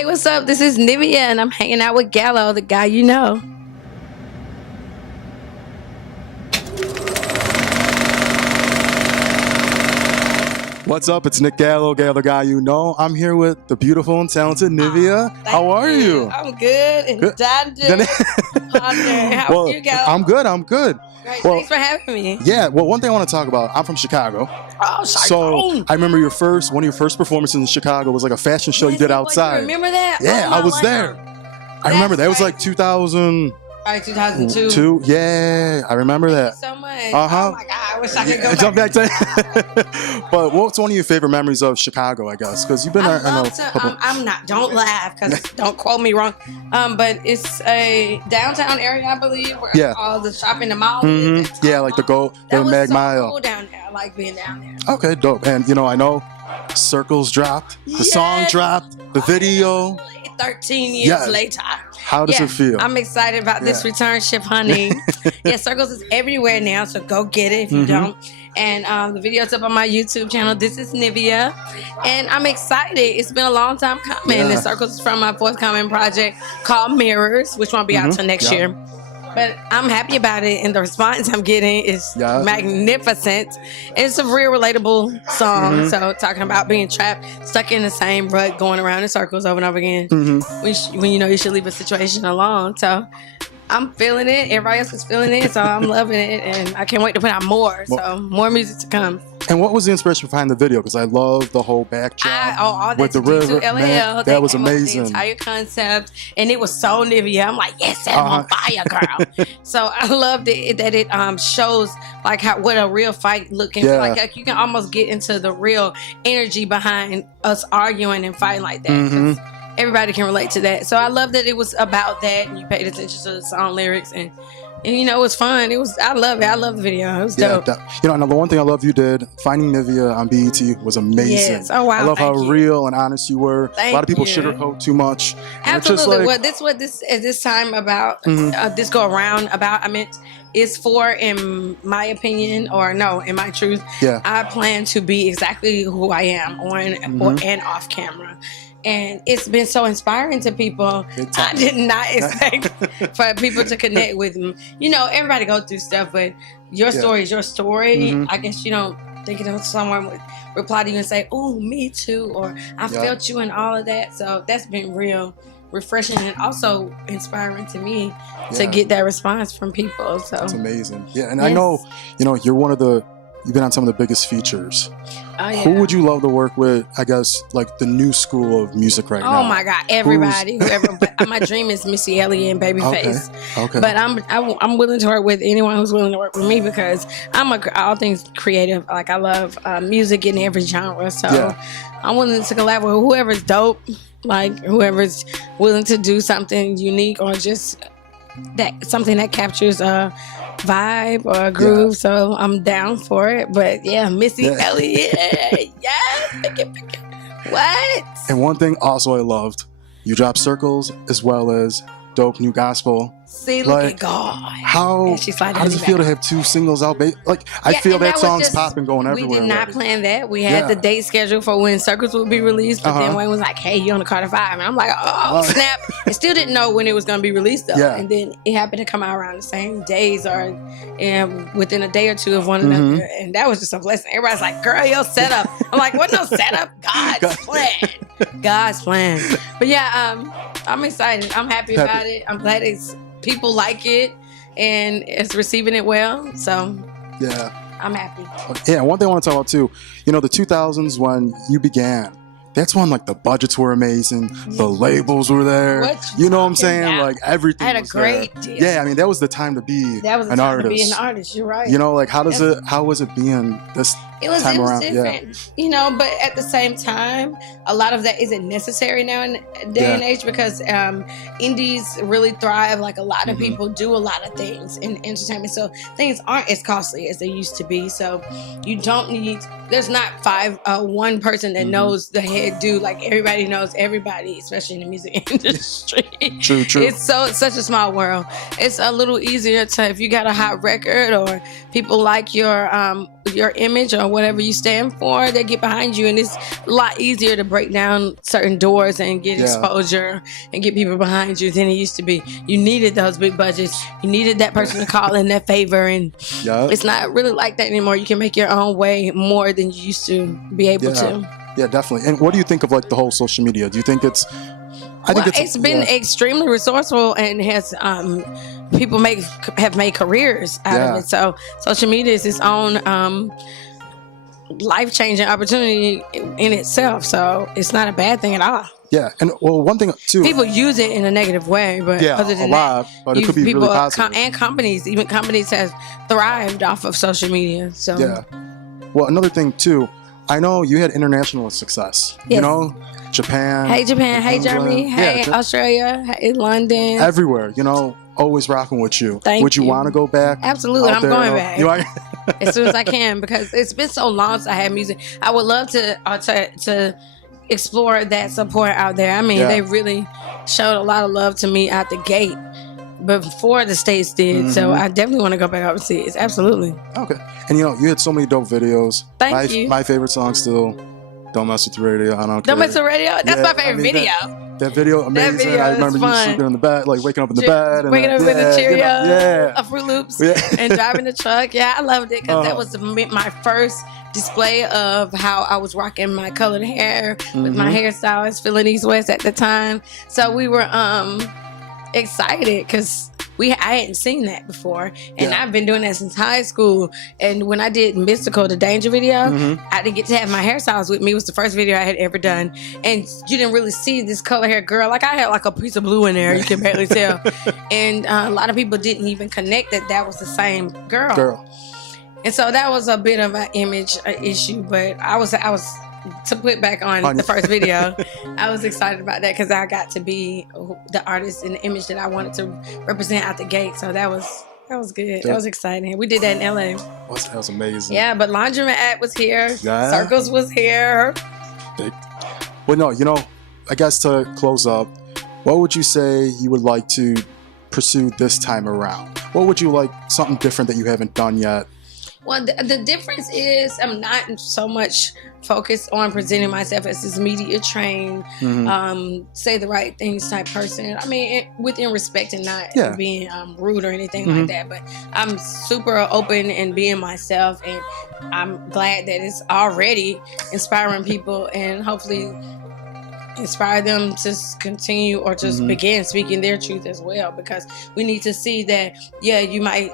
Hey, what's up? This is Nivea, and I'm hanging out with Gallo, the guy you know. What's up? It's Nick Gallo, the guy you know. I'm here with the beautiful and talented Nivea. How are you? I'm good. And Good. How are you, Gallo? I'm good. Great. Well, Thanks for having me. Yeah, well, one thing I want to talk about, I'm from Chicago. Oh, So I remember one of your first performances in Chicago was like a fashion show you did outside. You remember that? Yeah, I was there. I remember that. It was like 2000. Like 2002. Yeah, I remember that. Thank you so much. Uh-huh. Oh my God, I wish I could go Jump back. back to But what's one of your favorite memories of Chicago, I guess? Because you've been there, I know. I'm not, don't laugh, because don't quote me wrong. But it's a downtown area, I believe, where all the shopping, the mall is. Yeah, like the Mag Mile. Cool down there. I like being down there. Okay, dope. And I know Circles dropped, the song dropped, the video. 13 years later. How does it feel? I'm excited about this return ship, honey. Circles is everywhere now, so go get it if you don't. And the video's up on my YouTube channel. This is Nivea. And I'm excited. It's been a long time coming. The Circles is from my forthcoming project called Mirrors, which won't be out till next year. But I'm happy about it, and the response I'm getting is magnificent. It's a real relatable song. So talking about being trapped, stuck in the same rut, going around in circles over and over again. When you know you should leave a situation alone. So I'm feeling it. Everybody else is feeling it. So I'm loving it, and I can't wait to put out more. So more music to come. And what was the inspiration behind the video? Because I love the whole backdrop all with the river. Man, that was amazing. The entire concept, and it was so Nivea. I'm like, yes, set on fire, girl. So I loved it that it shows like what a real fight looking like you can almost get into the real energy behind us arguing and fighting like that. Everybody can relate to that. So I love that it was about that, and you paid attention to the song lyrics, and it was fun. I love it. I love the video. It was dope. And the one thing I love you did, finding Nivea on BET was amazing. Yes. Oh, wow. I love how real and honest you were. A lot of people sugarcoat too much. Absolutely. What this time about, this go around about, is for, in my opinion, or no, in my truth, I plan to be exactly who I am on and off camera. And it's been so inspiring to people. I did not expect for people to connect with me. Everybody goes through stuff, but your story is your story. I guess you don't think someone would reply to you and say, "Oh, me too," or "I felt you," and all of that. So that's been real refreshing and also inspiring to me to get that response from people. So it's amazing. Yeah, and I know, you've been on some of the biggest features. Who would you love to work with, I guess, like the new school of music right now? Oh my God, everybody. Whoever. My dream is Missy Elliott and Babyface. Okay. But I'm willing to work with anyone who's willing to work with me, because I'm all things creative. Like, I love music in every genre. So I'm willing to collab with whoever's dope, like whoever's willing to do something unique, or just something that captures a vibe or a groove. So I'm down for it. But Missy Elliott, pick it. What? And one thing also I loved, you dropped Circles as well as dope new gospel. See, look at God. How does it feel to have two singles out? I feel that song's popping, going everywhere. We did not plan that. We had the date scheduled for when Circles would be released, but then Wayne was like, "Hey, you on the Carter 5?" And I'm like, "Oh, snap!" I still didn't know when it was going to be released though. And then it happened to come out around the same days, or within a day or two of one another, and that was just a blessing. Everybody's like, "Girl, your setup." I'm like, "What? No setup? God's plan. God's plan." But I'm excited. I'm happy about it. I'm glad people like it and it's receiving it well. So I'm happy. Yeah, one thing I want to talk about too, the 2000s when you began, that's when like the budgets were amazing, the labels were there. You know what I'm saying? Like everything. I had a great deal. Yeah, that was the time to be an artist. You're right. Like how was it being this time around? Different. But at the same time, a lot of that isn't necessary now in day and age, because indies really thrive. Like, a lot of people do a lot of things in entertainment, so things aren't as costly as they used to be. So you don't need, there's not one person that knows the head dude. Like, everybody knows everybody, especially in the music industry. True. It's such a small world. It's a little easier to, if you got a hot record or people like your image or whatever you stand for, they get behind you, and it's a lot easier to break down certain doors and get exposure and get people behind you than it used to be. You needed those big budgets. You needed that person to call in that favor, and it's not really like that anymore. You can make your own way more than you used to be able to. Yeah, definitely. And what do you think of like the whole social media? Do you think it's I think it's been extremely resourceful and has people have made careers out of it. So social media is its own life-changing opportunity in itself. So it's not a bad thing at all. Yeah, and well, one thing too, people use it in a negative way, but other than that, but it could be really positive. And companies have thrived off of social media. So well, another thing too, I know you had international success. Yes. You know, Japan. Hey Japan. Hey Germany. Hey Australia. Hey London. Everywhere. You know, always rocking with you. Would you want to go back? Absolutely, I'm going back as soon as I can, because it's been so long since I had music. I would love to explore that support out there. I mean, they really showed a lot of love to me out the gate before the States did. So I definitely want to go back overseas. Absolutely. Okay. And you know, you had so many dope videos. Thank you. My favorite song still, Don't Mess With the Radio. I don't care. Don't Mess With the Radio? That's my favorite video. That video, amazing. That video, I remember you sleeping in the bed, like waking up in the bed. And waking up with a Cheerio, a Fruit Loops, and driving the truck. Yeah, I loved it because that was my first display of how I was rocking my colored hair with my hairstylist, Philly East West at the time. So we were excited because I hadn't seen that before, and I've been doing that since high school. And when I did Mystical, the Danger video, I didn't get to have my hairstylist with me. It was the first video I had ever done, and you didn't really see this color hair girl. Like I had like a piece of blue in there, you can barely tell. And a lot of people didn't even connect that was the same girl. And so that was a bit of an image issue, but I was to put back on the first video. I was excited about that because I got to be the artist and the image that I wanted to represent out the gate. So that was good. Yeah. That was exciting. We did that in LA. That was amazing. Yeah, but Laundromat was here. Yeah. Circles was here. Well, no, you know, I guess to close up, what would you say you would like to pursue this time around? What would you like, something different that you haven't done yet? Well, the difference is I'm not so much focused on presenting myself as this media trained, say the right things type person. I mean, within respect and not being rude or anything like that. But I'm super open and being myself, and I'm glad that it's already inspiring people and hopefully inspire them to continue or just begin speaking their truth as well, because we need to see that you might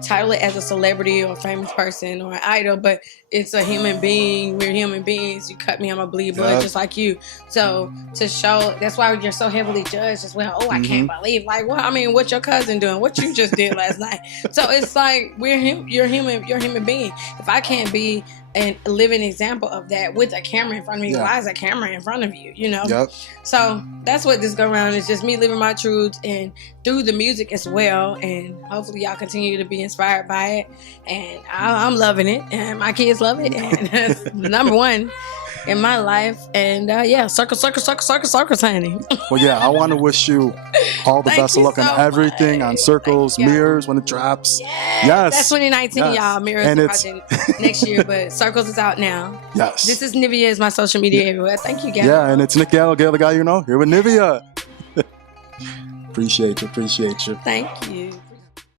title it as a celebrity or a famous person or an idol, but it's a human being. We're human beings. You cut me, I'm gonna bleed blood just like you. So to show, that's why you're so heavily judged as well. I can't believe, like, well, I mean, what your cousin doing? What you just did last night? So it's like you're a human being. If I can't be a living example of that with a camera in front of me, why is a camera in front of you? You know. So that's what this go around is, just me living my truth and through the music as well. And hopefully y'all continue to be inspired by it. And I'm loving it, and my kids love it, and that's number one in my life. And circle, honey. Well, yeah, I want to wish you all the best of luck on everything, on Circles, Mirrors when it drops. Yes, that's 2019, y'all. Mirrors and project next year, but Circles is out now. Yes, this is Nivea, is my social media everywhere. Thank you, guys. Yeah, and it's Nick Gallo, the guy you know, here with Nivea. Appreciate you. Thank you.